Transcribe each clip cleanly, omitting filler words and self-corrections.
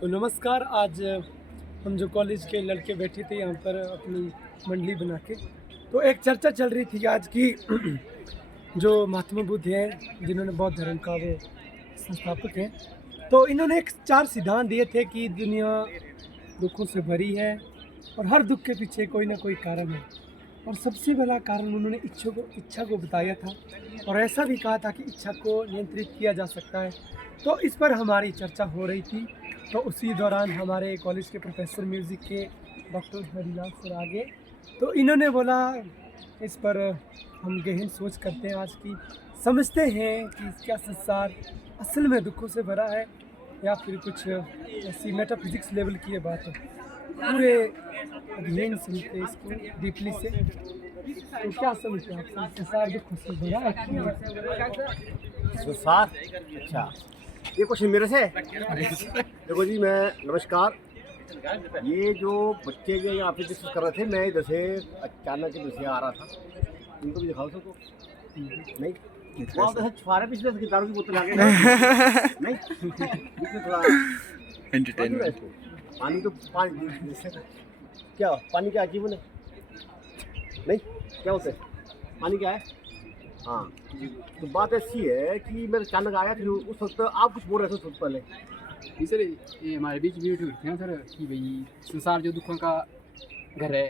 तो नमस्कार। आज हम जो कॉलेज के लड़के बैठे थे यहाँ पर अपनी मंडली बना के, तो एक चर्चा चल रही थी आज की जो महात्मा बुद्ध हैं, जिन्होंने बौद्ध धर्म का वो संस्थापक हैं, तो इन्होंने एक 4 सिद्धांत दिए थे कि दुनिया दुखों से भरी है और हर दुख के पीछे कोई ना कोई कारण है। और सबसे बड़ा कारण उन्होंने इच्छा को बताया था, और ऐसा भी कहा था कि इच्छा को नियंत्रित किया जा सकता है। तो इस पर हमारी चर्चा हो रही थी। तो उसी दौरान हमारे कॉलेज के प्रोफेसर म्यूज़िक के डॉक्टर हरिलाल सर आ गए, तो इन्होंने बोला इस पर हम गहन सोच करते हैं आज की, समझते हैं कि क्या संसार असल में दुखों से भरा है या फिर कुछ ऐसी मेटाफिजिक्स लेवल की ये बात है। पूरे अध्ययन सुनते हैं इसको डीपली से। तो क्या समझते हैं आप, संसार दुखों से भरा है? संसार, अच्छा ये क्वेश्चन मेरे से देखो जी। मैं नमस्कार। ये जो बच्चे जो यहाँ पे डिस्कस कर रहे थे, मैं इधर से अचानक इधर से आ रहा था, इनको भी दिखाओ सबको। नहीं वहाँ तो छुआरे पिछले से दारू की बोतल आ गई नहीं, इसमें थोड़ा एंटरटेनमेंट। पानी तो पानी क्या, पानी क्या जीवन है? नहीं क्या होता है, पानी क्या है? हाँ, तो बात ऐसी है कि मैं अचानक आया था उस वक्त। आप कुछ बोल रहे थे सबसे पहले। जी सर, ये हमारे बीच वीडियो थे ना सर कि भाई संसार जो दुखों का घर है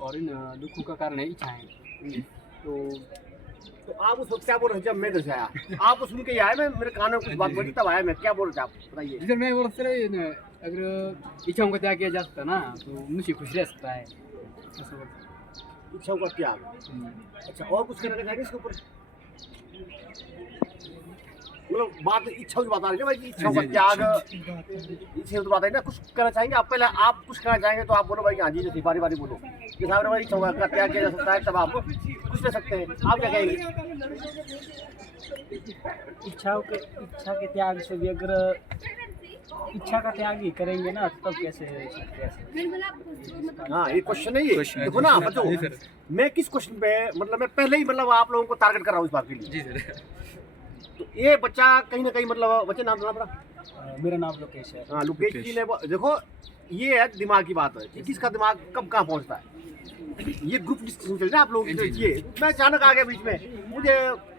और इन दुखों का कारण है इच्छाएं। तो आप उस वक्त क्या बोल रहे थे जब मैं इधर से आया? आप सुन के आए, मैं मेरे कानों में कुछ बात बोली तब आया। मैं क्या बोल रहे थे आप बताइए। जी सर, मैं बोल रहा सर, अगर इच्छाओं का त्याग किया जा सकता ना तो मनुष्य खुश रह सकता है। इच्छाओं का त्याग, अच्छा और कुछ कहना चाहेंगे इसके ऊपर? मतलब बात इच्छाओं की बात आ रही है भाई, इच्छाओं का त्याग, इच्छा तो बात है ना। कुछ कहना चाहेंगे आप? पहले आप कुछ कहना चाहेंगे तो आप बोलो भाई। हाँ जी, जैसे बारी बारी बोलो। जैसे आपने भाई इच्छाओं का त्याग किया जा सकता है, तब आप कुछ ले सकते हैं। आप क्या कहेंगे? इच्छा के त्याग से भी अगर इच्छा का त्याग ही करेंगे ना तब कैसे हाँ, ये क्वेश्चन है। ये देखो ना, मतलब मैं किस क्वेश्चन पे, मतलब मैं पहले ही मतलब आप लोगों को टारगेट कर रहा हूँ इस बात के लिए। जी सर, तो ये बच्चा कहीं ना कहीं, मतलब बच्चे नाम सुना पड़ा? मेरा नाम लोकेश है। हाँ, लोकेश जी ने देखो, ये है दिमाग की बात है कि किसका दिमाग कब कहाँ पहुँचता है। ये ग्रुप डिस्कशन चल रहा है आप लोगों की। ये मैं अचानक आ गया बीच में, मुझे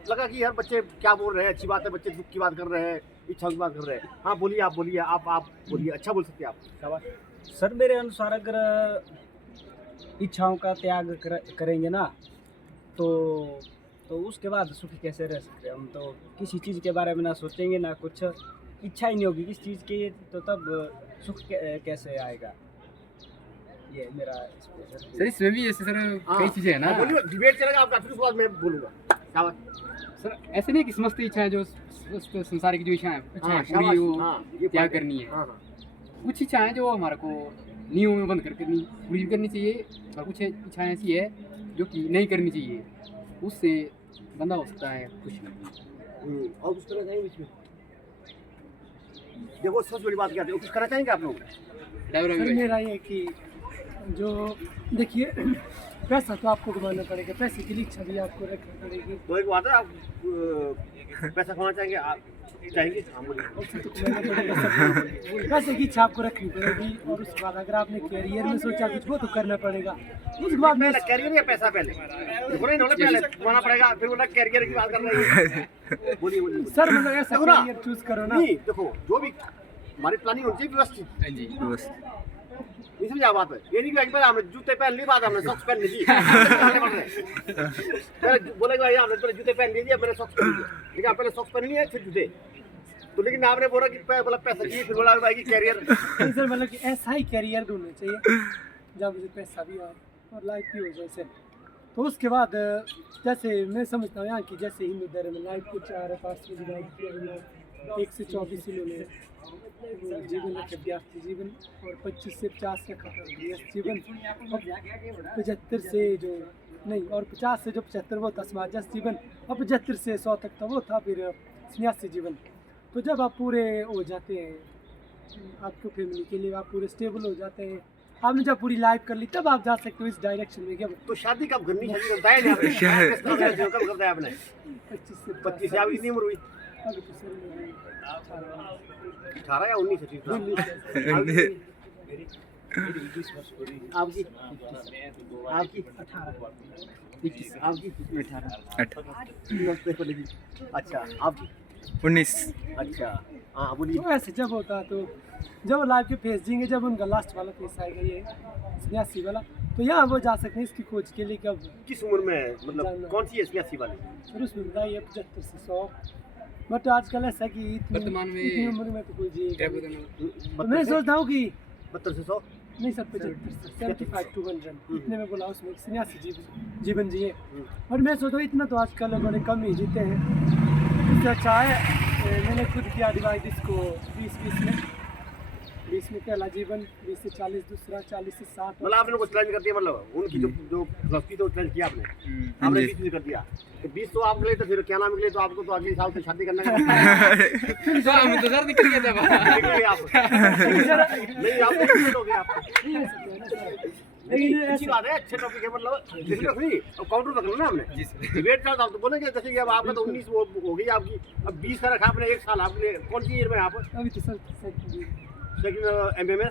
लगा कि यार बच्चे क्या बोल रहे हैं, अच्छी बात है, बच्चे दुख की बात कर रहे हैं, इच्छा की बात कर रहे हैं। हाँ बोलिए, आप बोलिए, आप बोलिए, अच्छा बोल सकते हैं आप। शाबाश सर, मेरे अनुसार अगर इच्छाओं का त्याग करेंगे ना तो उसके बाद सुखी कैसे रह सकते हैं हम? तो किसी चीज़ के बारे में ना सोचेंगे, ना कुछ इच्छा ही नहीं होगी किस चीज़ की, तो तब सुख कैसे आएगा? ये मेरा सर इसमें भी ऐसे सर कई चीज़ें हैं ना। बोलिए, डिबेट चलेगा आपका, फिर उसके बाद मैं बोलूँगा। शाबाश सर, ऐसे नहीं कि समस्त इच्छाएं जो संसार की जो इच्छाएं पूरी वो त्याग करनी है। कुछ इच्छाएं जो हमारे को नियमों में बंद करके पूरी करनी चाहिए, और कुछ इच्छाएं ऐसी है जो कि नहीं करनी चाहिए, उससे बंदा हो सकता है कुछ। और कुछ करना चाहेंगे बीच में? देखो सबसे बड़ी बात क्या है, कुछ करना चाहेंगे आप लोग? सर मेरा ये कि जो देखिए, पैसा तो आपको कमाना पड़ेगा, पैसे की इच्छा भी आपको रखनी पड़ेगी। तो एक बात है, आप पैसा कमाना चाहेंगे, आप चाहेंगे? हाँ बोलिए। पैसा तो कमाना पड़ेगा सबको, पैसे की इच्छा आपको रखनी पड़ेगी। और उसके बाद अगर आपने कैरियर में सोचा कुछ, वो तो करना पड़ेगा। उसके बाद में कैरियर या पैसा पहले पहले कमाना पड़ेगा, फिर बोला कैरियर की बात कर रहे हैं। बोलिए सर, मतलब ऐसा कैरियर चूज करो ना। नहीं देखो, जो भी हमारी प्लानिंग होनी चाहिए व्यवस्थित। जी ये समझा बात है। ये नहीं कि हमने जूते पहन लिए, बाद हमने सॉक्स पहन ली। बोलेगा यार हमने पहले जूते पहन लिए, मैंने सॉक्स पहन लिए, लेकिन पहले सॉक्स पहन लिए फिर जूते। तो लेकिन आपने बोला कि बोला पैसा चाहिए, फिर बोला भाई कि कैरियर। नहीं सर, मतलब कि ऐसा ही कैरियर ढूंढना चाहिए जहाँ मुझे पैसा भी हो और लाइफ भी हो जाए सर। तो उसके बाद जैसे मैं समझता हूँ यहाँ की, जैसे हिंदू धर्म में लाइफ को 4 पार्ट में डिवाइड किया गया। 1 से 24 इन्होंने जीवन रखे, विद्यार्थी जीवन, और 25 से 50 रखा था गृहस्थ जीवन, 75 से जो नहीं, और 50 से जो 75 वो था समाजस्थ जीवन, और 75 से 100 तक था वो था फिर सन्यासी जीवन। तो जब आप पूरे हो जाते हैं, आपको फैमिली के लिए आप पूरे स्टेबल हो जाते हैं, आपने जब पूरी लाइफ कर ली, तब आप जा सकते हो इस डायरेक्शन में। क्या तो शादी कब करनी है? कब करता है आपने? 25 से 25 से। आप कितनी उम्र हुई? 18 या 19 है ठीक है। आपकी आपकी 21 आपकी 18 अच्छा आपकी 19 अच्छा हाँ बोलिए। तो ऐसे जब होता है तो जब लाइव के फेस देंगे, जब उनका लास्ट वाला फेस आएगा ये 89 वाला, तो यहाँ वो जा सकते हैं इसकी खोज के लिए। कब किस उम्र में मतलब कौन सी है 89 वाली? और उसमें बताइए 75 से 100। बट आजकल ऐसा कि वर्तमान में इतनी उम्र में तो कोई जिएगा क्या नहीं। बताना तो मैं सोचता हूँ कि 72 से 100 नहीं सर 75 से 75 to 100 इतने में बोला उसमें 89 जीवन जिए। और मैं सोचता हूँ इतना तो आजकल बड़े कम ही जीते हैं। इससे अच्छा है मैंने खुद किया डिवाइड इसको 20 में पहला जीवन, 20 से 40 दूसरा, 40 से 60। मतलब आपने को चैलेंज कर दिया, मतलब उनकी जो फिलोसफी तो चैलेंज किया आपने आपने 20 कर दिया तो 20 तो आपके लिए, तो फिर क्या नाम के लिए तो आपको तो अगले साल से शादी करना है। सर हमें तो सर निकल गया था निकलिए आप नहीं आप निकल हो गए आप। नहीं ऐसा तो है ना सर। लेकिन लेकिन अच्छी बात है, अच्छे टॉपिक है, मतलब डिस्कस नहीं अब काउंटर रखना ना हमने जी सर डिबेट का तो बोलेंगे जैसे कि अब आपका तो 19 वो हो गई आपकी, अब 20 का रखा आपने, 1 साल आपके लिए कौन सी ईयर में आप अभी तो सर सेकंड एमए में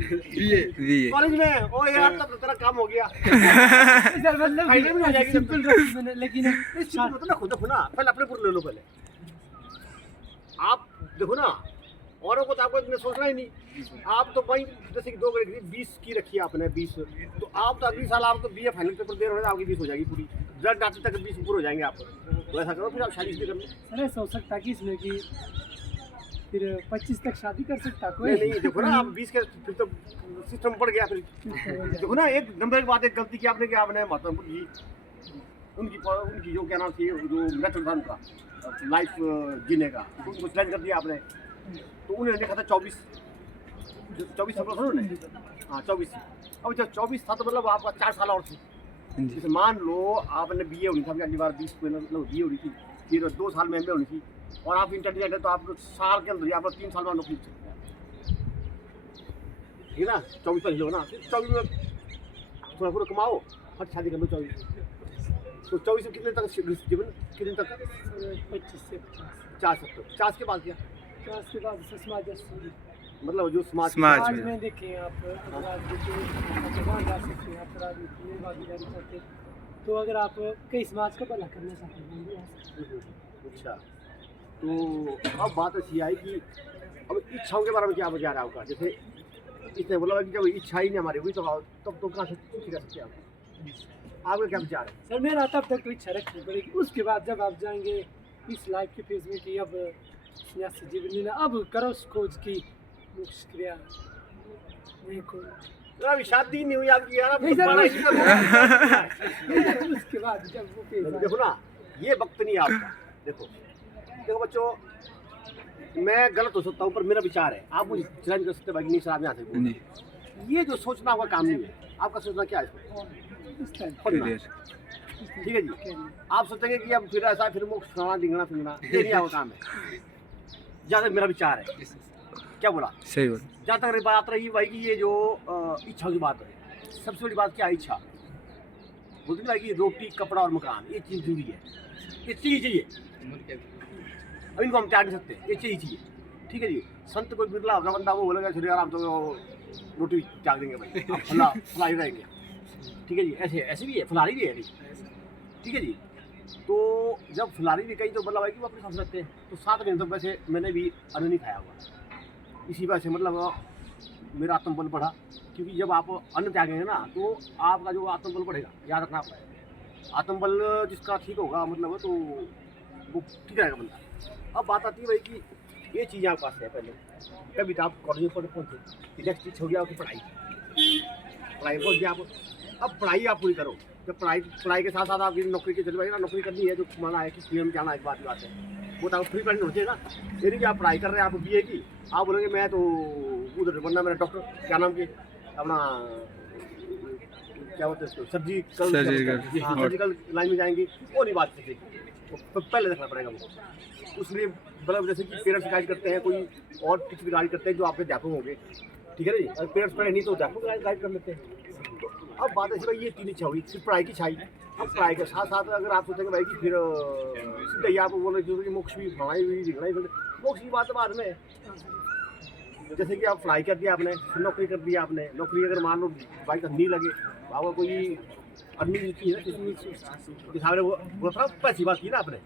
बीए कॉलेज में? ओ यार तब तो तेरा काम हो गया। सर मतलब फाइनल में हो जाएगी सिंपल रखी मैंने, लेकिन इस चीज को तो ना खुद देखो ना, पहले अपने पूरे ले लो। पहले आप देखो ना, औरों को तो आपको इतने सोचना ही नहीं। आप तो भाई जैसे कि 2 ग्रेड 20 की रखी है आपने 20, तो आप तो अगले साल आप तो बीए फाइनल पेपर दे रहे हो, आपकी 20 हो जाएगी पूरी, रिजल्ट आते तक 20 ऊपर हो जाएंगे आप। तो ऐसा करो फिर आप शादी कर लो। सर ऐसा हो सकता कि इसमें कि फिर 25 तक शादी कर सकता कोई। नहीं नहीं देखो ना, आप 20 के फिर तो सिस्टम पड़ गया। फिर देखो ना, एक नंबर की बात, एक गलती की आपने कि आपने महात्मा जी उनकी जो क्या नाम थी, जो नेचुरल था उनका लाइफ जीने का, उनको चैलेंज कर दिया आपने। तो उन्होंने देखा था 24 सब उन्होंने, हाँ 24। अब जब 24 था तो मतलब आपका 4 साल और थे। जैसे मान लो आपने बीए होनी थी, अगली बार 20 को मतलब बीए होनी थी, फिर 2 साल में एमए होनी थी, और आप इंटेलिजेंट है तो आप साल के अंदर आप 3 साल में नौकरी सकते हैं, ठीक है ना। 24 पर लो ना, फिर 24 में थोड़ा पूरा कमाओ, फट शादी कर लो 24 में। तो 24 में कितने तक जीवन, कितने तक? 25 से 50 तक। 50 के बाद क्या 50 के बाद समाज मतलब जो समाज समाज में देखें आप, अगर आप वहाँ जा सकते हैं, आप राजनीति में भागीदारी करते हैं, तो अगर आप कई समाज का भला करना चाहते हैं। अच्छा, तो अब बात ऐसी आई कि अब इच्छाओं के बारे में क्या विचार है आपका? जैसे इसने बोला कि जब इच्छा ही नहीं हमारी हुई तो तब तो कहाँ से कर सकते हैं आपका क्या विचार है? सर मेरा तब तक तो इच्छा रखनी पड़ेगी, उसके बाद जब आप जाएंगे इस लाइफ के फेज में कि अब सन्यासी जीवन लेना, अब करो उस खोज की मोक्ष क्रिया नहीं खोज। तो अभी शादी नहीं हुई आपकी यार, नहीं सर, उसके उसके बाद जब वो फेज देखो ना, ये वक्त नहीं है आपका। देखो देखो बच्चों, मैं गलत हो सकता हूँ पर मेरा विचार है, आप मुझे चैलेंज कर सकते हैं भाई नहीं सर आप यहाँ से बोलो। ये जो सोचना आपका काम नहीं है, आपका सोचना क्या है? पढ़ना। ठीक है जी, आप सोचेंगे कि अब फिर ऐसा फिर मोक्ष खाना दिखना फिरना, ये नहीं आपका काम है। जहाँ तक मेरा विचार है, क्या बोला सही बोल। जहाँ तक बात रही भाई कि ये जो इच्छा की बात है, सबसे बड़ी बात क्या है? इच्छा बोलते हैं भाई कि रोटी कपड़ा और मकान, ये चीज़ जरूरी है, ये चीज़ चाहिए। अब इनको हम त्याग नहीं सकते, ये चाहिए। ठीक है जी, संत कोई बिरला होगा बंदा, वो बोलेगा फिर यार आप तो रोटी त्याग देंगे भाई, आप फला ही रहेंगे। ठीक है जी, ऐसे भी है, फलारी भी है। ठीक है जी, तो जब फलारी भी कही तो बोला भाई कि वो अपने साथ रखते हैं, तो 7 महीने तक वैसे मैंने भी अन्न नहीं खाया हुआ। इसी वजह से मतलब मेरा आत्मबल बढ़ा, क्योंकि जब आप अन्न त्यागेंगे ना तो आपका जो आत्मबल बढ़ेगा, याद रखना आपका आत्मबल जिसका ठीक होगा मतलब तो वो ठीक रहेगा बंदा। अब बात आती है भाई कि ये चीज़ें आपके पास है, पहले कभी तो आप कॉलेज में पहुँचे, नेक्स्ट चीज़ हो गया आपकी पढ़ाई पहुँच गया आप। अब पढ़ाई आप पूरी करो, जब पढ़ाई के साथ साथ आपकी नौकरी की चल भाई ना, नौकरी करनी है जो माना है कि पीएम जाना एक बात है, वो तो आप फ्री करनी होती है ना। ये नहीं कि आप पढ़ाई कर रहे हैं, आप बीए की, आप बोलेंगे मैं तो उधर बनना, मेरा डॉक्टर क्या नाम की अपना क्या बोलते हैं सर्जिकल लाइन में जाएंगे, वो नहीं बात थी। तो पहले देखना पड़ेगा वो, उसलिए मतलब जैसे कि पेरेंट्स गाइड करते हैं, कोई और टीचर गाइड करते हैं जो आपके अध्यापक होंगे। ठीक है ना जी, अगर पेरेंट्स पढ़े नहीं तो अध्यापक गाइड कर लेते हैं। अब बात ऐसी भाई ये 3 इच्छा हुई, सिर्फ पढ़ाई की इच्छा। अब पढ़ाई के साथ साथ अगर आप सोचेंगे भाई कि फिर सीधा ही आप बोले जो कि मोक्ष भी फलाई हुई दिखलाई, वो की बात है बाद में। जैसे कि आप पढ़ाई कर दिया आपने, फिर नौकरी कर दिया आपने, नौकरी अगर मान लो भाई का नहीं लगे, आपको कोई आदमी मिलती है कि सामने वो थोड़ा पैसी बात की ना आपने,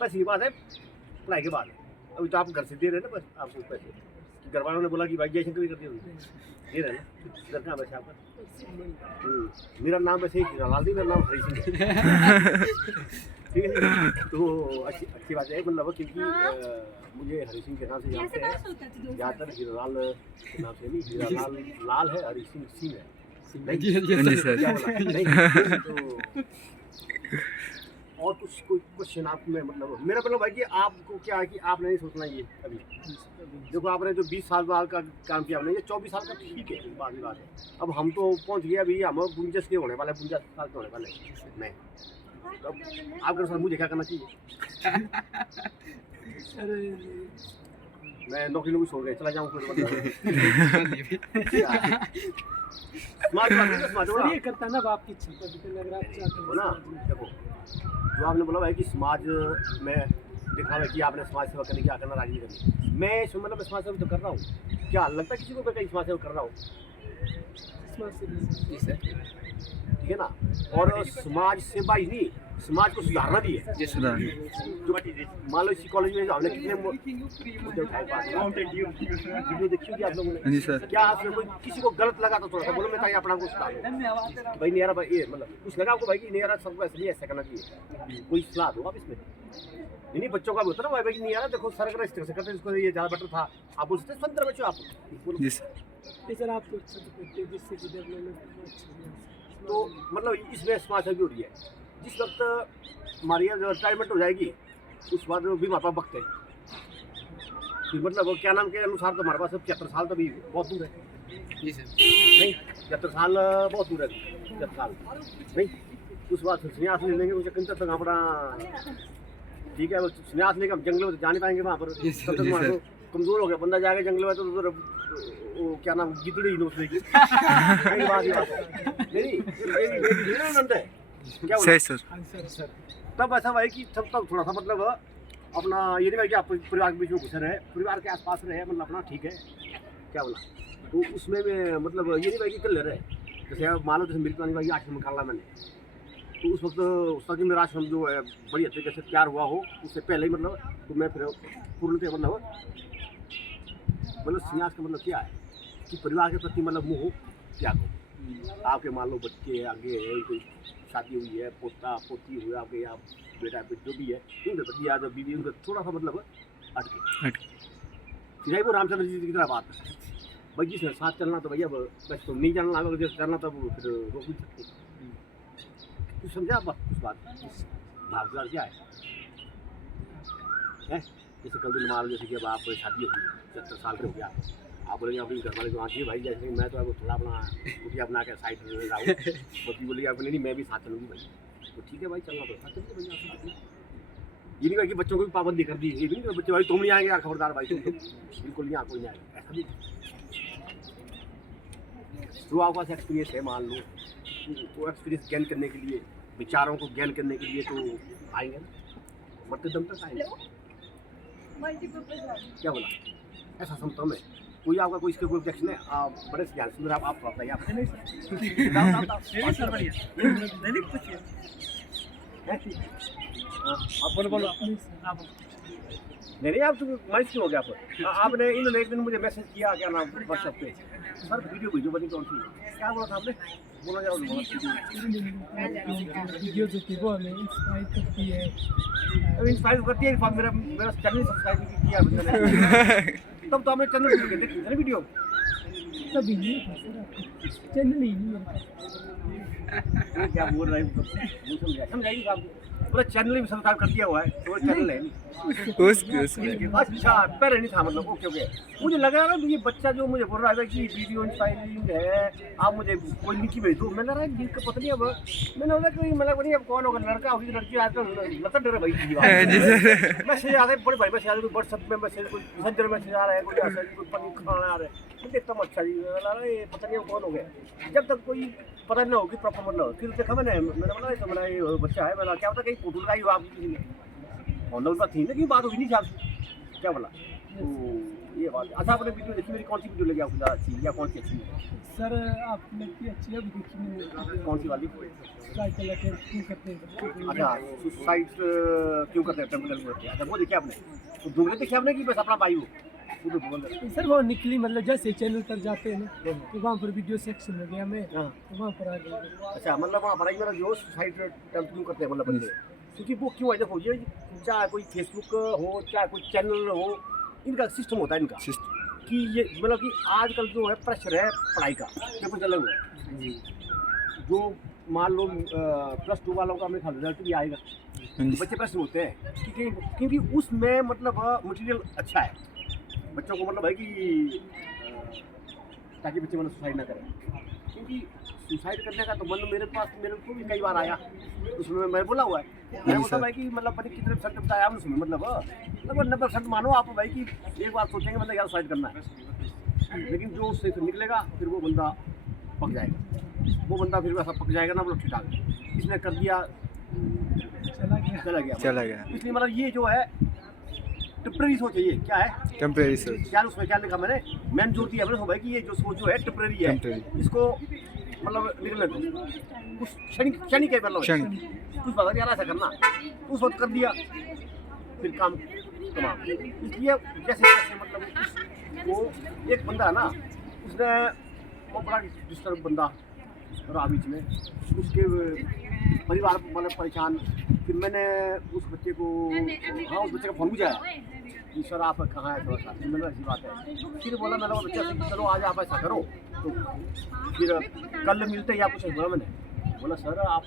पैसी की बात है पढ़ाई के बाद। अभी तो आप घर से दे रहे हैं ना बस आपको पैसे, घर वालों ने बोला कि भाई जैसे कभी कर दिया दे रहे ना, घर कहाँ वैसे आपका। मेरा नाम वैसे ही हीरालाल नहीं, मेरा नाम हरी सिंह है। ठीक है, तो अच्छी बात है मतलब, क्योंकि मुझे हरी सिंह के नाम से जानते हैं ज़्यादातर, हीरालाल के नाम से नहीं, हीरालाल लाल है, हरी सिंह सिंह है। जी सर। तो और कुछ कोई क्वेश्चन आप में मतलब मेरा मतलब भाई कि आपको क्या है कि आपने नहीं सोचना ये अभी। देखो आपने जो 20 साल बाद का काम किया आपने, ये 24 साल का ठीक है, बात ही बात है। अब हम तो पहुंच गए, अभी हम 49 के होने वाले, 49 साल के होने वाले मैं। तो आपके अनुसार मुझे क्या करना चाहिए? मैं नौकरी छोड़ के चला जाऊँ सर ये करता ना आपकी इच्छा पर डिपेंड, अगर आप चाहते हो ना। देखो जो आपने बोला भाई कि समाज में दिखावा कि आपने समाज सेवा करने की करना राजी करनी, मैं इसमें मतलब समाज सेवा तो कर रहा हूँ, क्या लगता है किसी को मैं कहीं समाज सेवा कर रहा हूँ? जी सर। ठीक है ना। और समाज सेवा ही नहीं, समाज को सुधारना भी है। जैसे मान लो इसी कॉलेज में हमने कितने मुद्दे उठाए, वीडियो देखी होगी आप लोगों ने। जी सर। क्या आपने कोई किसी को गलत लगा तो थोड़ा सा बोलो, मैं ताकि अपना को सुधारूं। भाई नहीं यार भाई ये मतलब कुछ लगा आपको भाई कि नहीं यार सबको ऐसे नहीं ऐसा करना चाहिए, कोई सलाह दो आप इसमें। नहीं बच्चों का भी होता ना भाई कि नहीं यार देखो सर अगर इस तरह से करते इसको ये ज़्यादा बेटर था, आप बोल सकते हैं 15 बच्चों आप। जी सर। सर आपको अच्छा तो करते हैं जिससे कि डेवलपमेंट तो मतलब इसमें समाज सेवा भी हो रही है। जिस वक्त हमारी रिटायरमेंट हो जाएगी उस बाद भी हमारे पास वक्त है, फिर मतलब क्या नाम के अनुसार तो हमारे पास 75 साल तो भी बहुत दूर है। जी सर। नहीं 75 साल बहुत दूर है, 75 साल नहीं। उस बाद संन्यास ले लेंगे, उसे किन तक अपना ठीक है, संन्यास लेकर हम जंगलों में जा नहीं पाएंगे, वहाँ पर तब तक हमारे को कमज़ोर हो गया बंदा, जाके जंगलों में तो उधर वो क्या नाम गिदड़ी नोच लेगी। सही सर। तब ऐसा भाई कि तब तक थोड़ा सा मतलब अपना ये नहीं भाई कि आप परिवार के बीच में घुसे रहे, परिवार के आसपास रहे मतलब अपना ठीक है क्या बोला। तो उसमें में मतलब ये नहीं भाई कि कल रहे, जैसे मान लो जैसे मेरी पुरानी भाई आश्रम निकालना मैंने, तो उस वक्त मेरा आश्रम जो है बड़ी अच्छे तरीके से तैयार हुआ हो, उससे पहले ही मतलब तो मैं फिर पूर्णतः मतलब संन्यास का मतलब क्या है कि परिवार के प्रति मतलब मोह त्याग हो। आपके मान लो बच्चे आगे है, कोई शादी हुई है, पोता पोती हुआ आपके, या बेटा जो भी है उनके प्रति या जो बीवी उनका थोड़ा सा मतलब अटके। फिर वो रामचंद्र जी की तरह बात है भाई, जिसने साथ चलना तो भैया बस तो नहीं चलना, अगर जैसे चलना तब फिर रोक नहीं सकते। तू समझा बस उस बात भावदार क्या है? जैसे कल दिन मान लो जैसे कि अब आप शादी होगी 70 साल के हो गया, आप बोलेंगे अपनी घर वाले को आती है भाई जैसे मैं तो थोड़ा अपना कुटिया बना के साइड में रहा हूँ, बच्ची बोलेगी आप नहीं मैं भी साथ चलूँगी भाई, तो ठीक है भाई चलना तो साथ चलिए भाई। ये नहीं भाई कि बच्चों को भी पाबंदी कर दी, ये भी नहीं बच्चे भाई तुम नहीं आएंगे खबरदार भाई, तुम बिल्कुल नहीं कोई नहीं आएगा, ऐसा भी। जो आपके पास एक्सपीरियंस है मान लो, तो एक्सपीरियंस गेन करने के लिए, विचारों को गेन करने के लिए तो आएंगे ना, मरते दम तक आएंगे। क्या बोला ऐसा समझता हूँ मैं। कोई आपका कोई इसके कोई ऑब्जेक्शन है? आप बड़े ध्यान सुन रहे आप बताइए आप। बोलो नहीं आप तो माइस क्यों हो गया आपने इन्होंने एक दिन मुझे मैसेज किया क्या नाम व्हाट्सएप पे, सर वीडियो बनी कौन सी, क्या बोला था आपने? बोला जाओ वीडियो जो थी वो हमें इंस्पायर करती है, मेरा चैनल सब्सक्राइब किया तब तो हमने चैनल देखी ना वीडियो, तभी नहीं था सर, चैनल ही नहीं है। क्या बोल रहे हैं समझाइए आपको, पूरा चैनल भी सब्सक्राइब कर दिया हुआ है, तो चैनल है अच्छा पहले नहीं था मतलब। ओके ओके, मुझे लगा ना ये बच्चा जो मुझे बोल रहा है कि वीडियो इंस्पायरिंग है, आप मुझे कोई लिंक भेज दो, मैंने रहा लिंक पता नहीं, अब मैंने बोला कि मतलब नहीं अब कौन होगा, लड़का होगी लड़की आजकल मतलब डर भाई मैसेज आ रहे बड़े भाई, मैसेज आ रहे व्हाट्सएप में, मैसेज कोई मैसेंजर मैसेज आ रहा है, कोई पनीर खाना आ रहा है, एकदम अच्छा जी पता नहीं कौन हो गया। जब तक कोई पता नहीं होगी प्रॉपर मतलब, फिर देखा मैंने बोला तो मेरा ये बच्चा है, मैंने क्या पता कहीं फोटो लगाई हो आपकी किसी ने, ऑनलाइन बात थी ना कि बात होगी नहीं साहब, क्या बोला? तो ये बात। अच्छा, आपने वीडियो देखी मेरी? कौन सी वीडियो लगी आपको ज़्यादा अच्छी, या कौन सी अच्छी है? सर आपने की अच्छी है देखी मैंने, कौन सी वाली? साइकिल अटैक क्यों करते हैं? अच्छा, सुसाइड क्यों करते हैं, टेम्पल करते हैं। अच्छा, वो देखी आपने? तो दूसरे देखी आपने कि बस अपना भाई हो? वो तो बोल रहे सर वो निकली, मतलब जैसे चैनल पर जाते हैं ना, तो वहाँ पर वीडियो सेक्शन में गया मैं, हाँ। तो वहाँ पर आ गया। अच्छा, मतलब वहाँ पर मेरा जो सुसाइड अटेम्प्ट क्यों करते हैं मतलब बंदे, क्योंकि वो क्यों है? देखो, ये चाहे कोई फेसबुक हो, चाहे कोई चैनल हो, इनका सिस्टम होता है इनका कि ये मतलब कि आजकल जो है प्रेशर है पढ़ाई का, पेपर चला हुआ है। जो मान लो +2 वालों का मेरे ख्याल रिजल्ट भी आएगा, बच्चे प्रश्न होते हैं क्योंकि उसमें मतलब मटेरियल अच्छा है बच्चों को, मतलब है कि ताकि बच्चे मतलब सुसाइड ना करें। क्योंकि सुसाइड करने का तो मन मेरे को भी कई बार आया, उसमें मैं बोला हुआ है। मैं बोलता भाई कि मतलब पता कितने % बताया आपने उसमें, मतलब 90% मानो आप भाई कि एक बार सोचेंगे मतलब यार सुसाइड करना है, लेकिन जो उससे निकलेगा फिर वो बंदा पक जाएगा, वो बंदा फिर वैसा पक जाएगा ना, मतलब ठीक ठाक इसने कर दिया चला गया। इसलिए मतलब ये जो है टेम्परेरी सोच है, ये क्या है टेम्परेरी सोच। क्या उसमें क्या लिखा मैंने, मैंने जोर दिया मैंने भाई कि ये जो सोच जो है टेम्परेरी है, इसको मतलब निकलने दो, कुछ क्षणिक है, मतलब कुछ पता नहीं आ रहा ऐसा करना, उस वक्त कर दिया फिर काम तमाम। इसलिए कैसे कैसे मतलब वो एक बंदा है ना, उसने वो बड़ा डिस्टर्ब बंदा रहा बीच में, उसके परिवार मतलब परेशान। फिर मैंने उस बच्चे को, हाँ उस बच्चे का फोन भी जाया कि सर आप कहाँ हैं, थोड़ा सा मैंने ऐसी बात है। फिर बोला मैंने वो बच्चा से चलो आज आप ऐसा करो, तो फिर कल मिलते ही आप कुछ बोला, मैंने बोला सर आप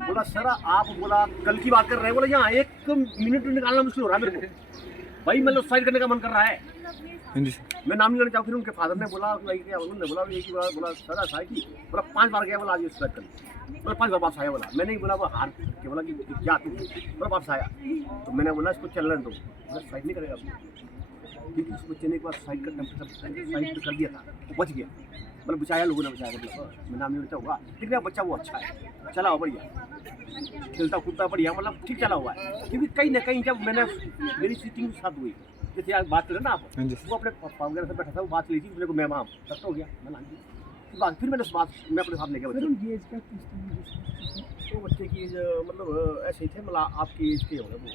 बोला सर आप बोला कल की बात कर रहे हैं, बोला यहाँ 1 मिनट निकालना मुश्किल हो रहा है मेरे को भाई, मतलब सुसाइड करने का मन कर रहा है। मैं नाम नहीं लेना चाहूँ। फिर उनके फादर ने बोला, उन्होंने बोला एक ही बार, बोला सर ऐसा है कि बोला 5 बार गया, बोला आज सुसाइड कर, बोला 5 बार वापस आया। बोला मैंने ही बोला वो हार के बोला कि क्या तू, बोला वापस आया। तो मैंने बोला इसको चलने दो, बोला सुसाइड नहीं करेगा, क्योंकि उस बच्चे ने एक बार सुसाइड कर दिया था, वो बच गया, मतलब बचाया लोगों ने बचाया, मतलब मैं नाम नहीं लेता होगा, लेकिन बच्चा वो अच्छा है, चला हुआ बढ़िया, खेलता कूदता बढ़िया, मतलब ठीक चला हुआ है। क्योंकि कहीं ना कहीं जब मैंने मेरी सीटिंग साथ हुई, जैसे आज बात करें ना आप, वो अपने पापा वगैरह से बैठा था, वो बात चली थी, मेरे को मैं वहाँ तक हो गया, मैं मान बात, फिर मैंने उस बात मैं अपने साथ लेके बच्चे, तो बच्चे की एज मतलब ऐसे ही थे, मतलब आपकी एज के हो गए वो,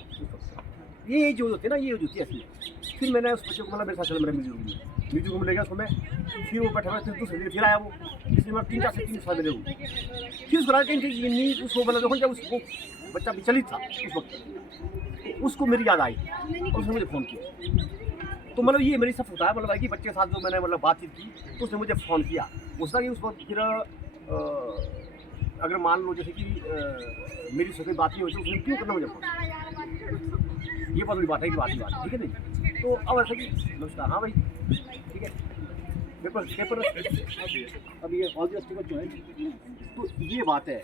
ये जो होते ना, ये होती है ऐसी। फिर मैंने उस बच्चे को मतलब मेरे साथ चला, मेरे म्यूजिक रूम ले गया उसमें, फिर वो बैठा हुआ फिर दूसरे दिन फिर आया वो, इसलिए मैं 3 साल मेरे फिर उसको कहीं उसको मतलब देखो जब उसको बच्चा विचलित था उस वक्त, उसको मेरी याद आई और उसने मुझे फ़ोन किया। तो मतलब ये मेरी सब होता है, मतलब कि बच्चे के साथ जो मैंने मतलब बातचीत की, तो उसने मुझे फ़ोन किया, उसका कि उस वक्त फिर अगर मान लो जैसे कि मेरी उससे कोई बात नहीं होती, उसने क्यों करना मुझे फ़ोन, ये बहुत बड़ी बात है कि बात ठीक है नहीं। तो अब ऐसा कि नमस्कार, हाँ भाई ठीक है, पेपर अब ये ऑल द जो है, तो ये बात है,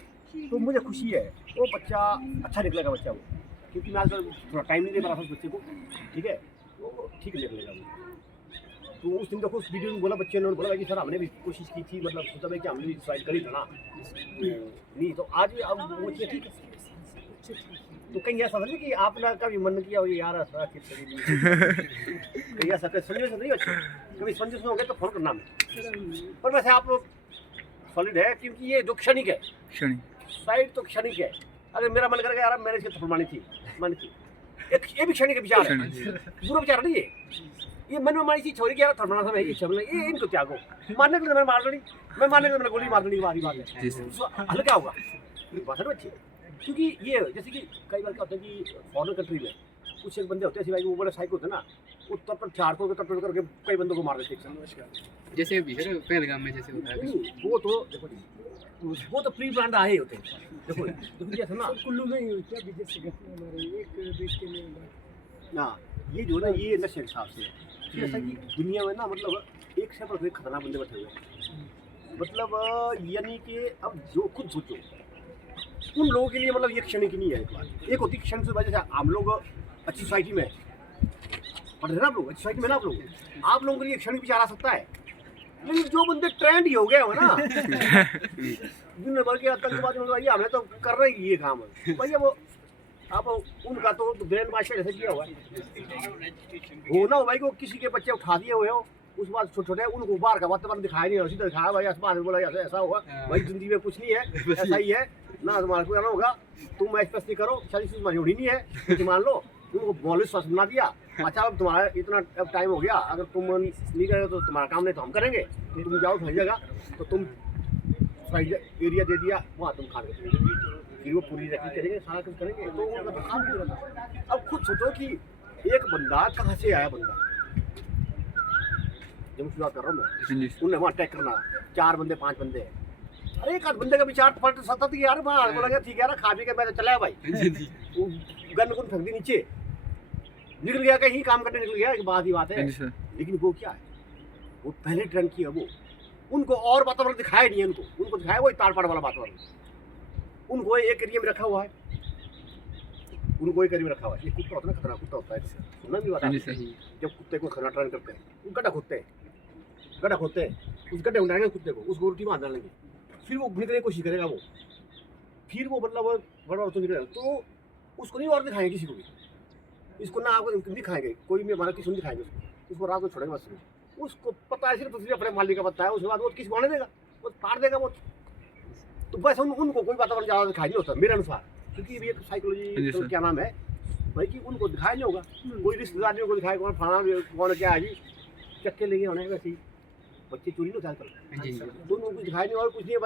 तो मुझे खुशी है वो बच्चा अच्छा निकलेगा बच्चा वो, क्योंकि मैं आज थोड़ा टाइम नहीं दे पा रहा था उस बच्चे को, ठीक है, तो ठीक निकलेगा वो। तो उस दिन देखो उस वीडियो में बोला बच्चे ने बोला कि सर हमने भी कोशिश की थी, मतलब सोचा था कि हमने भी सुसाइड करी था ना, नहीं तो आज अब वो चीज़ ठीक है। तो कहीं ऐसा समझे कि आपने कभी मन किया हो यार ऐसा कहीं ऐसा सोल्यूशन नहीं अच्छा, कभी सोल्यूशन हो गया तो फोन करना मैं, पर वैसे आप सॉलिड है, क्योंकि ये जो क्षणिक है, सुसाइड तो क्षणिक है। अगर मेरा मन करेगा यार मैंने इसकी मानी थी ये भी क्षणिक विचार है, बुरा विचार नहीं ये मन में मानी थी छोरी की यार थर्माना समय ये इनको त्यागो, मारने के लिए मैं मार देनी, मैं मारने के लिए मैंने गोली मार देनी की बात है, हल क्या होगा बात है अच्छी। क्योंकि ये जैसे कि कई बार क्या होता है कि फॉरेन कंट्री में कुछ एक बंदे होते हैं सिवाय वो बड़े साइको होते हैं ना, वो तब पर 400 के तब करके कई बंदों को मार देते हैं, जैसे पहलगाम में जैसे होता है। वो तो देखो वो तो प्री प्लान आए होते हैं, देखो जैसे ना कुल्लू में ही होता है, विदेश से हमारे एक देश के लिए ना, ये जो ना ये नशे के हिसाब से जैसा कि दुनिया में ना मतलब एक से पर खतरनाक बंदे बैठे हुए हैं, मतलब यानी कि अब जो खुद सोचो उन लोगों के लिए मतलब ये क्षणिक नहीं है। एक बात एक होती क्षण से वजह से हम लोग अच्छी सोसाइटी में पढ़ रहे ना, आप लोग अच्छी सोसाइटी में ना, आप लोगों के लिए क्षणिक विचार आ सकता है, लेकिन जो बंदे ट्रेंड ही हो गए हो ना दुनिया भर के आतंकवादी हमने तो कर रहे ही ये काम है भैया, वो अब उनका तो ब्रेन वॉश ऐसे किया हुआ है। हो ना हो भाई को किसी के बच्चे उठा दिए हुए हो, उस बात छोटे छोटे उनको बाहर का वातावरण दिखाया नहीं, सीधा दिखाया भाई आसमान में, बोला ऐसा ऐसा हुआ भाई, जिंदगी में कुछ नहीं है, ऐसा ही है ना, तुम्हारा को जाना होगा, तुम एक्सप्रेस नहीं करो, शायद चीज तुम्हारी होनी नहीं है, तुम मान लो, उनको मौलिक स्वास्थ्य बना दिया। अच्छा अब तुम्हारा इतना अब टाइम हो गया, अगर तुम नहीं करोगे तो तुम्हारा काम नहीं तो हम करेंगे, तो तुम जाओ हर जगह, तो तुम एरिया दे दिया वहाँ तुम खा के फिर वो पूरी रखी करेंगे, सारा कुछ करेंगे, तो उनका तो काम नहीं होता। अब खुद सोचो कि एक बंदा कहाँ से आया, बंदा जब शुरुआत कर रहा हूँ मैं, उन्हें वहाँ अटैक करना, 4 बंदे 5 बंदे हैं, अरे एक आध बंदे का विचार पलट सकता था कि यार वहाँ बोला ठीक है ना, खा पी के मैं चला भाई, गन को फेंक दी नीचे, निकल गया, कहीं काम करने निकल गया, एक बात ही बात है। लेकिन वो क्या है, वो पहले ट्रेंड किया, वो उनको और वातावरण दिखाया नहीं है, उनको दिखाया वही ताड़पाड़ वाला वातावरण, उनको एक एरिया में रखा हुआ है, उनको एक एरिया में रखा हुआ है। ये कुत्ता होता है ना, खतरनाक कुत्ता होता है, सुनना भी बात है, जब कुत्ते को खाना ट्रेन करते हैं, वो गड्ढा खोदते हैं, उस गड्ढे में डालेंगे कुत्ते को, उसको रोटी बांध डालेंगे, फिर वो निकलने की कोशिश करेगा, वो फिर वो मतलब बड़ा तो निकलेगा, तो उसको नहीं और दिखाएंगे किसी को भी, इसको ना आपको नहीं खाएंगे, कोई भी हमारा किसी को नहीं खाएंगे, उसको रात को छोड़ेंगे बस, उसको पता है सिर्फ अपने मालिक का पता है, उसके बाद वो किसी को आने देगा, वो पार देगा वो, तो बस उनको कोई वातावरण ज़्यादा दिखाई नहीं होता मेरे अनुसार, क्योंकि ये साइकोलॉजी तो क्या नाम है भाई कि उनको दिखाया नहीं होगा, कोई रिश्तेदार को दिखाया कौन फलाना कौन क्या है जी, चक्के लेंगे होने वैसे ही बच्चे चोरी नहीं होता, तो उनको कुछ दिखाया नहीं और कुछ नहीं है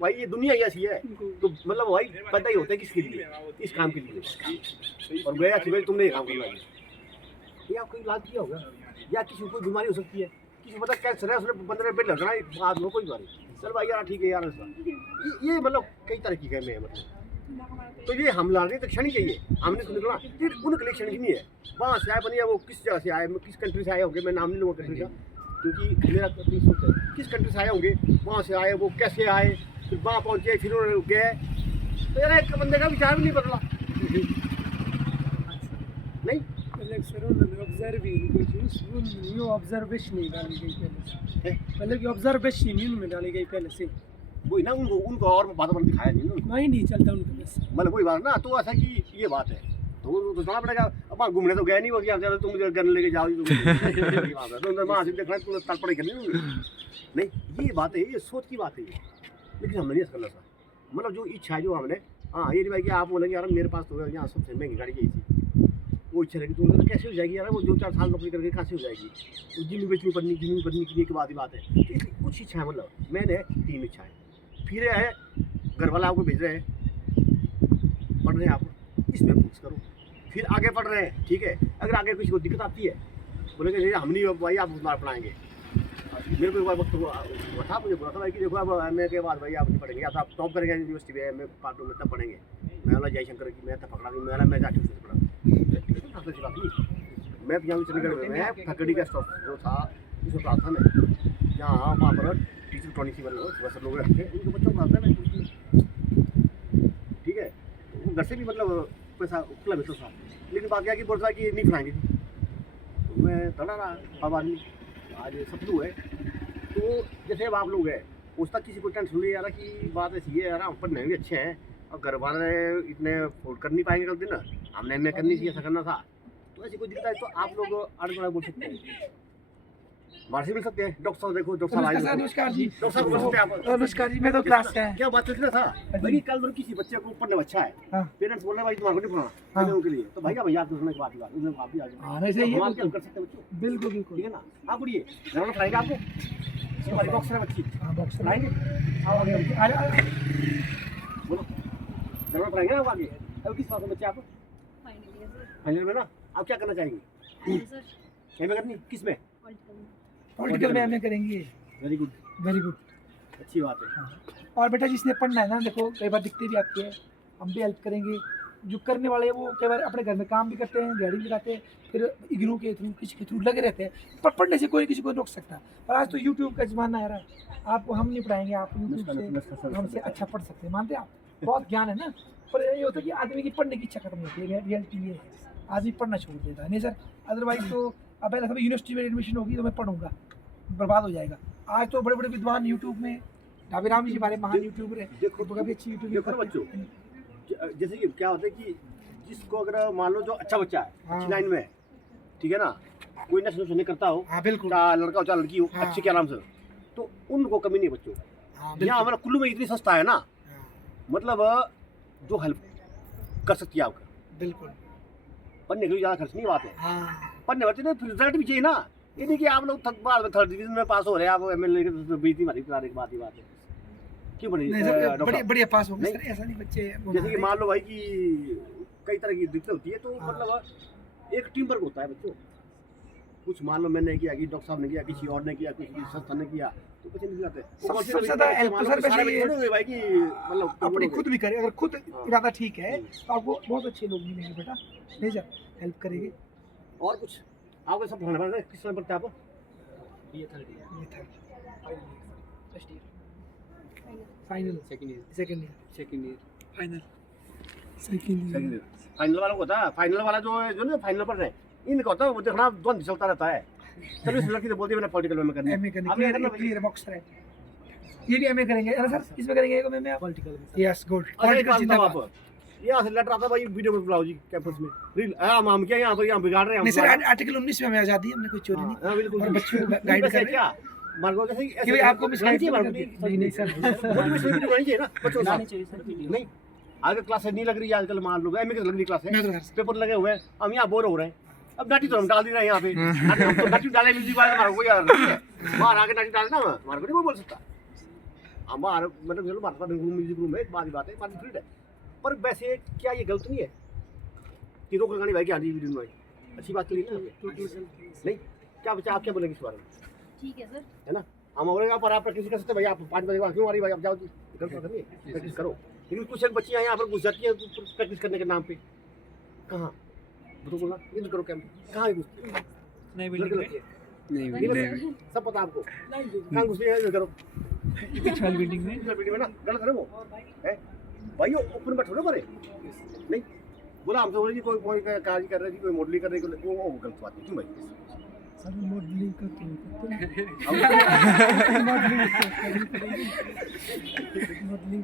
भाई ये दुनिया ही ऐसी है, तो मतलब भाई पता ही होता है किसके लिए, इस काम के लिए, और गया कि भाई तुमने ये काम करना है, या कोई इलाज किया होगा, या किसी को कोई बीमारी हो सकती है, किसी को पता कैंसर है, उसने बंदे में पेट लगना है, आदमी को कोई बीमारी, चल भाई यार ठीक है यार, ये मतलब कई तरह की गए में मतलब, तो ये हमला नहीं तो क्षण ही चाहिए, हमने तो निकला फिर उनके लिए क्षण ही नहीं है, वहाँ से आए बनिया वो किस जगह से आए, किस कंट्री से आए होंगे, मैं नाम नहीं लूँगा कंट्री का, क्योंकि मेरा अपनी सोच है, किस कंट्री से आए होंगे, वहाँ से आए वो कैसे आए, फिर वहाँ पहुँचे, फिर उन्होंने गए, तो यार एक बंदे का विचार भी नहीं बदला नहीं, ऑब्जर्वेशन डाली गई पहले से, मतलब कि ऑब्जर्वेशन में डाली गई पहले से, वही ना उनको और वातावरण दिखाया नहीं उनको, माइंड नहीं चलता उनका बस, मतलब वही बात ना, तो ऐसा कि ये बात है, तो जाना पड़ेगा, अब वहाँ घूमने तो गया नहीं, वो क्या तुम मुझे गन लेके जाओ, तो वहाँ से देखना तुम तड़पड़े करनी नहीं, ये बात है, ये सोच की बात है ये, लेकिन हमने नहीं ऐसा करना था, मतलब जो इच्छा है जो हमने, हाँ ये नहीं भाई कि आप बोलेंगे यार मेरे पास तो यहाँ सबसे महंगी गाड़ी गई थी, वो इच्छा रहेगी तो कैसे हो जाएगी यार, वो 2-4 साल नौकरी करके कहाँ से हो जाएगी, तो ज़मीन बेचनी पड़नी की एक बात ही बात है, इसलिए कुछ इच्छा है, मतलब मैंने 3 इच्छाएँ, फिर है घर वाला आपको भेज रहे हैं, पढ़ रहे हैं आप, इसमें फोकस करो, फिर आगे पढ़ रहे हैं, ठीक है, अगर आगे किसी को दिक्कत आती है, बोलेंगे नहीं हम नहीं भाई आप तुम्हारा पढ़ाएंगे, मेरे को एक बार वक्त था, मुझे बोला था भाई कि देखो अब एमए के बाद भाई आप नहीं पढ़ेंगे, आप टॉप करेंगे यूनिवर्सिटी में, एमए पार्ट में तब पढ़ेंगे, मैं वाला जयशंकर की मैं तब पकड़ा दी, मैं जाके उससे पढ़ा, मैं यहाँ चंडीगढ़ में फकड़ी का स्टॉप जो था उसमें पढ़ा था मैं, यहाँ वहाँ पर टीचर प्रोनिसिबल सब लोग रखे उनके बच्चों को पढ़ाता है, ठीक है, वो घर से भी मतलब पैसा खुला मिलता था, लेकिन बाकी आगे बोलता कि नहीं पढ़ाएंगे, तो मैं पढ़ा रहा अब आदमी आज सपनू है, तो जैसे अब आप लोग हैं उस तक किसी को टेंशन नहीं आ रहा कि बात ऐसी है यार, हम पढ़ने भी अच्छे हैं और घर वाले इतने अफोर्ड कर नहीं पाएंगे कल दिन, हमने एमए करनी थी, ऐसा करना था, तो ऐसी कोई दिक्कत है तो आप लोग अड़गड़ा बोल सकते हैं, बाहर से मिल सकते हैं, डॉक्टर साहब देखो, डॉक्टर साहब नमस्कार जी, डॉक्टर साहब बोल सकते हैं आप, नमस्कार जी, मैं तो क्लास का है, क्या बात चल रहा था भाई, कल मतलब किसी बच्चे को पढ़ने अच्छा है, पेरेंट्स बोल रहे भाई तुम्हारे को नहीं पढ़ाना उनके लिए, तो भाई क्या भैया सुनने की बात उसमें आप भी आ जाओ, हम क्या कर सकते हैं बच्चों, बिल्कुल बिल्कुल, ठीक है ना, आप पढ़िए, घर पढ़ाएंगे आपको, हमारी बॉक्स है बच्ची, बॉक्स पढ़ाएंगे, बोलो घर में पढ़ाएंगे ना आप आगे, अब किस क्लास में बच्चे आप फाइनल में ना, आप क्या करना चाहेंगे, एमए करनी किस में, पॉलिटिकल में एमए करेंगे, वेरी गुड, अच्छी बात है, और बेटा जिसने पढ़ना है ना, देखो कई बार दिक्कतें भी आती है, हम भी हेल्प करेंगे, जो करने वाले हैं वो कई बार अपने घर में काम भी करते हैं, दिहाड़ी भी लगाते हैं, फिर इग्नू के थ्रू किसी के थ्रू लगे रहते हैं, पर पढ़ने से कोई किसी को रोक सकता, पर आज तो यूट्यूब का ज़माना है, आप हम नहीं पढ़ाएंगे, आप यूट्यूब से हमसे अच्छा पढ़ सकते हैं, मानते हैं आप, बहुत ज्ञान है ना, पर ये होता है कि आदमी की पढ़ने की इच्छा खत्म होती है, रियलिटी ये है, आदमी पढ़ना छोड़ देता है, नहीं सर, अदरवाइज तो अब पहले सब यूनिवर्सिटी में एडमिशन होगी तो मैं पढ़ूंगा, बर्बाद हो जाएगा, आज तो बड़े बड़े विद्वान यूट्यूब में, ढाबीराम जी हमारे महान यूट्यूबर है, देखो कभी अच्छी यूट्यूब देखो ना बच्चों, जैसे कि क्या होता है कि जिसको अगर मान लो जो अच्छा बच्चा है, हाँ। अच्छी लाइन में है, ठीक है ना, कोई नशा नहीं करता हो, हाँ बिल्कुल, चाहे लड़का हो चाहे लड़की हो, हाँ। अच्छे के आराम से, तो उनको कमी नहीं बच्चों। हाँ यहाँ बिल्कुल, हमारा कुल्लू में इतनी सस्ता है ना, हाँ, मतलब जो हेल्प कर सकती है आपका, बिल्कुल, पढ़ने के लिए ज़्यादा खर्च नहीं बात है, हाँ पढ़ने वाले तो रिजल्ट भी चाहिए ना, ये नहीं कि आप लोग बाद में थर्ड डिवीजन में पास हो रहे हैं, आप MLA के बेइज्जती मारी कराने की बात ही बात है। क्यों बनी नहीं सर, डॉक्टर बढ़िया साहब? बढ़िया पास हो गए नहीं। सर, ऐसा नहीं बच्चे जैसे कि मान लो भाई कि कई तरह की दिक्कत होती है, तो हाँ। मतलब एक टीम वर्क होता है बच्चों। कुछ मान लो मैंने किया कि डॉक्टर साहब ने किया, किसी और ने किया, किसी संस्था ने किया, तो बच्चे नहीं जाते। सबसे ज़्यादा help तो सर वैसे ये हुए भाई कि मतलब अपनी खुद भी करे, अगर खुद हाँ। इरादा ठीक है तो आपको बहुत अच्छे लोग मिलेंगे बेटा, नहीं सर, हेल्प करेंगे। और कुछ आपको सब पढ़ाना पड़ता है, किस समय पढ़ते हैं आप? ये था final, second year second year, second year final, second year, final वाला को होता है, फाइनल वाला जो ना फाइनल पर है, इनका होता है वो देखना द्वंद्व चलता रहता है। चलो इस लड़की तो बोलती है मैंने पॉलिटिकल में करनी है। एमए करने आपने करना क्लियर भाई। क्लियर बॉक्स है, ये भी एमए करेंगे है ना सर, इसमें करेंगे एक में आप पॉलिटिकल यस गुड, अच्छा, एक पॉलिटिकल बात बताओ जिंदाबाद। आप, यहाँ से लेटर आता है भाई वीडियो में बुलाओ जी कैंपस में, रील हम क्या यहाँ पर यहाँ बिगाड़ रहे हैं नहीं हम सर, आर्टिकल 19 में हमें आजादी है, हमने कोई चोरी नहीं, हाँ, बिल्कुल और बच्चों को नहीं, गाइड वैसे कर रहे हैं क्या मार्गो जैसे कि भाई आपको मिसगाइड नहीं नहीं सर, मोटिवेशन वीडियो बनानी चाहिए ना बच्चों के लानी साथ। चाहिए सर वीडियो। नहीं आगे क्लासेस नहीं लग रही है आजकल, मान लो एमए की लग रही क्लास मैं तो है, घर से पेपर लगे हुए हैं, हम यहाँ बोर हो रहे हैं, अब नाटी तो हम डाल दे रहे हैं यहाँ पे, नाटी हम तो नाटी डाले म्यूजिक वाले हमारे को यार नहीं है, बाहर आके नाटी डालना हमारे को नहीं कोई बोल सकता, हमारे मतलब चलो बात म्यूजिक रूम है, बात ही बात है, बात फ्रीड है, पर वैसे क्या ये गलत नहीं है कि रोक लगानी भाई कि हाँ जी वीडियो में अच्छी बात के लिए ना, नहीं क्या बच्चा आप क्या बोलेंगे इस बारे में, ठीक है सर। है ना, हम बोलेगा पर आप प्रैक्टिस कर सकते भाई, आप 5 बजे क्यों आ रही भाई, आप जाओ जी गलत बात नहीं है, प्रैक्टिस करो। लेकिन कुछ एक बच्चियाँ यहाँ पर घुस जाती है प्रैक्टिस करने के नाम पे, कहाँ तो बोलना ये तो करो कैंप, कहाँ घुसती है नहीं लड़के लड़के नहीं नहीं बता, सब पता आपको कहाँ घुसती है ये करो पिछवाड़ी बिल्डिंग में वीडियो में ना गलत है वो है भाई, वो ऊपर बैठो ना परे नहीं बोला हमसे बोले जी कोई कोई कार्य कर रहे जी, कोई मॉडलिंग कर रहे वो गलत बात है, क्यों भाई सर मॉडलिंग का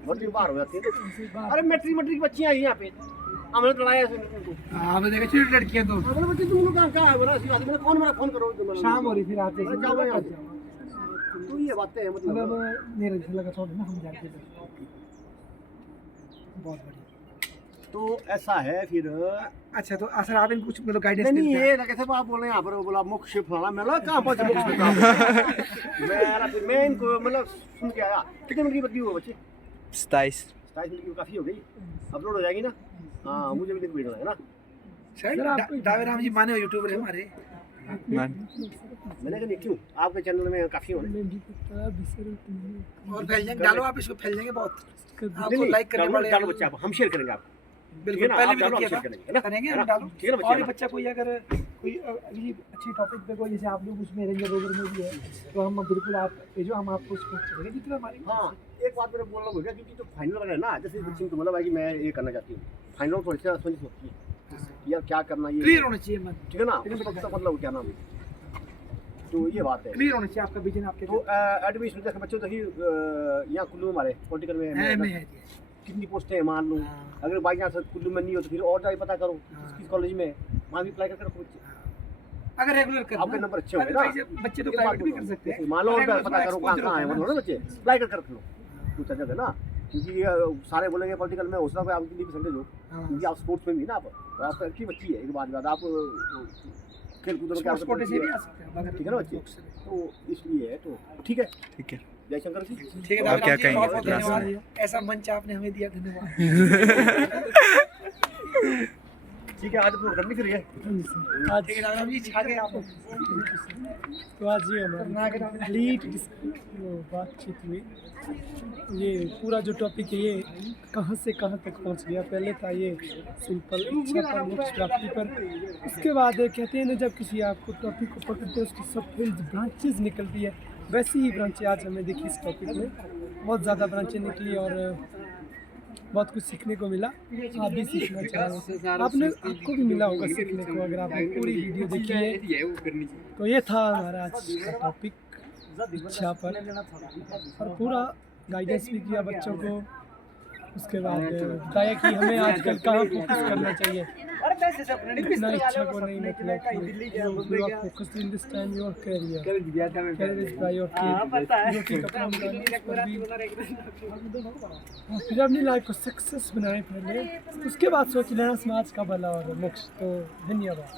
मॉडलिंग बाहर हो जाती है, अरे मैट्रिक मैट्रिक बच्चियाँ आई यहाँ पे, हमने लड़ाया ऐसे उनको, हाँ मैं देखा छोटी लड़कियां तो हाँ बोले बच्चे तुम लोग कहाँ है बोला, मैंने कौन मेरा फोन करो जो शाम हो रही फिर आते अरे जाओ यहाँ से। तो ये बातें हैं मतलब मतलब मेरे से लगा थोड़ा ना हम जाते थे, बहुत बढ़िया। तो ऐसा है फिर अच्छा तो सर आप इनको कुछ मतलब गाइडेंस नहीं देते हैं? ये ना कैसे आप बोल रहे हैं यहाँ पर बोला मुख शिफ्ट होना, मैं लगा कहाँ पहुँचे मुख शिफ्ट मैं इनको मतलब सुन के आया, कितने मिनट की बत्ती हुआ बच्चे 27 27 मिनट की काफ़ी हो गई, अपलोड हो जाएगी ना, हाँ मुझे भी देखो वीडियो है ना, सर दावे राम जी माने हो यूट्यूबर है हमारे, मैंने कहा नहीं क्यों आपके चैनल में काफ़ी हो रहे और फैल जाएंगे, डालो आप इसको, फैल जाएंगे बहुत, आपको नहीं, लाइक करने वाले डालो बच्चे आप, हम शेयर करेंगे आपको, बिल्कुल ना, पहले आप भी डालो, तो आप किया शेयर था, करेंगे, है ना? करेंगे है हम ना? डालो, ठीक है ना बच्चे, और है ना? बच्चा कोई अगर कोई अभी अच्छे टॉपिक पे कोई जैसे आप लोग उसमें रेंजर रोवर में भी है तो हम बिल्कुल आप भेजो, हम आपको सपोर्ट करेंगे जितना हमारी हाँ एक बात मेरे बोलना हो गया क्योंकि जो फाइनल वाला है ना, जैसे बच्चे को बोला भाई कि मैं ये करना चाहती हूँ, फाइनल थोड़ी सी सोच सोचती है यार क्या करना ये क्लियर होना चाहिए मन, ठीक है ना, उस वक्त मतलब क्या नाम है, तो ये बात है। क्लियर होना चाहिए आपका विजन आपके तो एडमिशन जैसे बच्चों देखिए यहाँ कुल्लू में हमारे पॉलिटिकल है में में है जी। कितनी पोस्टें हैं मान लो, हाँ। अगर बाई चांस कुल्लू में नहीं हो तो फिर और जाके पता करो हाँ। किस कॉलेज में है, वहाँ भी अप्लाई कर करो बच्चे, अगर रेगुलर करना आपके नंबर अच्छे होंगे ना, बच्चे तो एक बात प्राइवेट भी बोल कर रहा हूँ, सकते हैं, जैसे मान लो उनका regular पता करो exposure कहाँ है होता है वो ना बच्चे अप्लाई कर रख लो कुछ जगह है ना, क्योंकि ये सारे बोलेंगे पॉलिटिकल में हौसला पे आपके लिए परसेंटेज हो, हाँ। क्योंकि आप स्पोर्ट्स में भी ना आप आपका अच्छी बच्ची है, एक बात आप खेल कूद में क्या स्पोर्ट्स कोटे से भी आ सकते हैं अगर ठीक है ना बच्चे, तो इसलिए है तो ठीक है ठीक है, जयशंकर जी ठीक है आप क्या कहेंगे बहुत बहुत क्लास में? धन्यवाद, ऐसा मंच आपने हमें दिया, धन्यवाद। ठीक है आज अपलोड करनी फिर ये आज ठीक है राम जी छा गए आप, तो आज ये हमारी कंप्लीट बातचीत हुई, ये पूरा जो टॉपिक है ये कहाँ से कहाँ तक पहुँच गया, पहले था ये सिंपल इच्छा पर मोक्ष प्राप्ति पर, उसके बाद कहते हैं ना जब किसी आपको टॉपिक को पकड़ते हैं उसकी सब ब्रांचेज निकलती है, वैसी ही ब्रांचें आज हमें देखी इस टॉपिक में, बहुत ज़्यादा ब्रांचें निकली और बहुत कुछ सीखने को मिला, आप भी सीखना चाहें, आपको भी मिला होगा सीखने को अगर आपने पूरी वीडियो देखी है। तो ये था हमारा आज का टॉपिक इच्छा पर, और पूरा गाइडेंस भी किया बच्चों को, उसके बाद बताया कि हमें आजकल कहाँ फोकस करना चाहिए, इतना इच्छा को नहीं, मतलब you are focused in this time your career is priority, रोटी कपड़ा मकान पर भी, और फिर अपनी लाइफ को सक्सेस बनाए पहले, उसके बाद सोच लेना समाज का भला और मोक्ष। तो धन्यवाद।